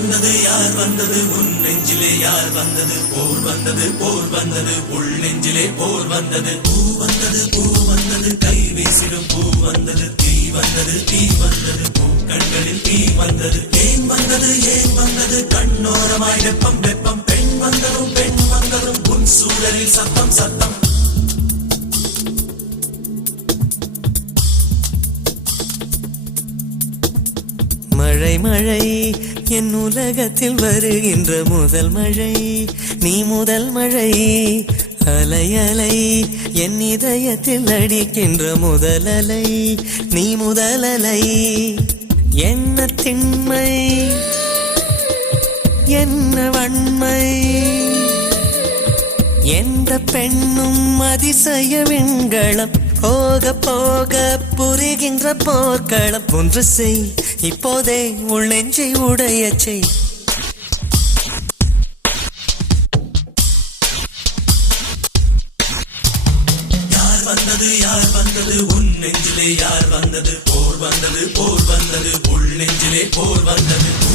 வந்தது யார் வந்தது உன் நெஞ்சிலே யார் வந்தது போர் வந்தது போர் வந்தது உள் நெஞ்சிலே போர் வந்தது பூ வந்தது கை வீசிடும் பூ வந்தது தீ வந்தது பூ கண்களில் தீ வந்தது ஏன் வந்தது கண்ணோரமாய் வெப்பம் வெப்பம் பெண் வந்ததும் உன் சூழலில் சத்தம் சத்தம் மழை மழை என் உலகத்தில் வருகின்ற முதல் மழை நீ முதல் மழை அலை அலை என் இதயத்தில் அடிக்கின்ற முதல் அலை நீ முதல் அலை என்ன திண்மை என்ன வன்மை எந்த பெண்ணும் அதிசய விண்களம் போக போக புரிகின்ற போர்க்களம் ஒன்று செய் இப்போதே உள் நெஞ்சை உடைய செய் யார் வந்தது உன் நெஞ்சிலே யார் வந்தது போர் வந்தது உள் நெஞ்சிலே போர் வந்தது பூ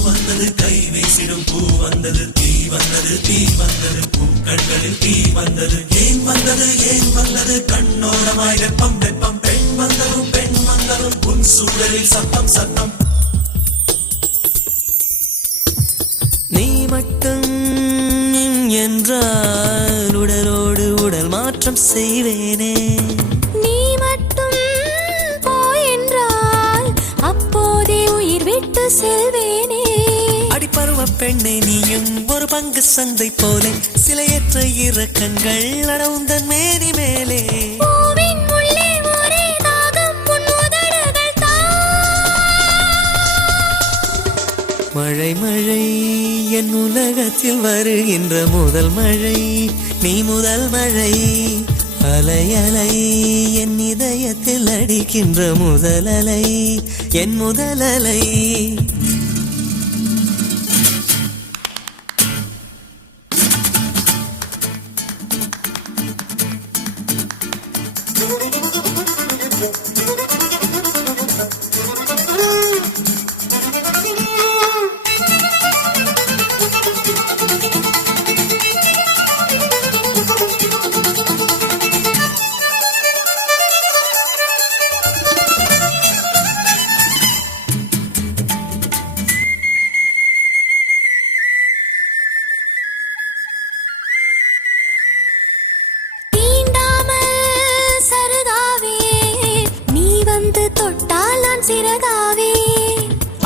வந்தது கை வீசிடும் பூ வந்தது தீ வந்தது பூ கண்களில் தீ வந்தது ஏன் வந்தது கண்ணோரமாய் வெப்பம் வெப்பம் பெண் வந்ததும் உன் சூழலில் சத்தம் சத்தம் நீ மட்டும் என்றால் உடலோடு உடல் மாற்றம் செய்வேனே நீ மட்டும் போ என்றால் அப்போதே உயிர் விட்டு செல்வேனே அடிப்பருவ பெண்ணை நீயும் ஒரு பங்கு சந்தை போலே சிலையற்ற இறக்கங்கள் அடவுந்தன் மேனி மேலே மழை மழை என் உலகத்தில் வருகின்ற முதல் மழை நீ முதல் மழை அலை அலை என் இதயத்தில் அடிக்கின்ற முதல் அலை என் முதல் அலை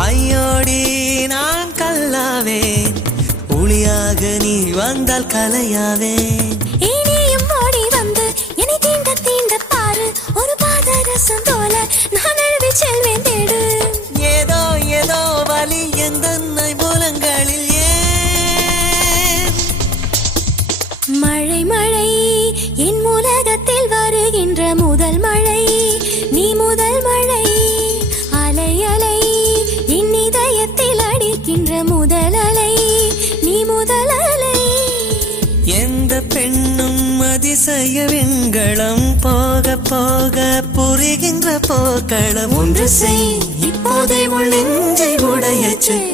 ஐயோடி நான் கல்லாவே ஒளியாக நீ வந்தால் கலையாவே இனியும் ஓடி வந்து என்னை தீண்ட பாரு ஒரு பாதரசம் போல நான் எழுதி செல்வேன் தேடு ஏதோ ஏதோ வலி எந்தன்னை மூலங்களில் ஏன் மழை மழை என் உலகத்தில் வருகின்ற முதல் மழை நீ முதல் மழை அலை அலை என் இதயத்தில் அடிக்கின்ற முதல் அலை நீ முதல் அலை எந்த பெண்ணும் அதிசய விண்களம் போக போக புரிகின்ற போக்களம் ஒன்று செய் இப்போதே உள் நெஞ்சை உடைய செய்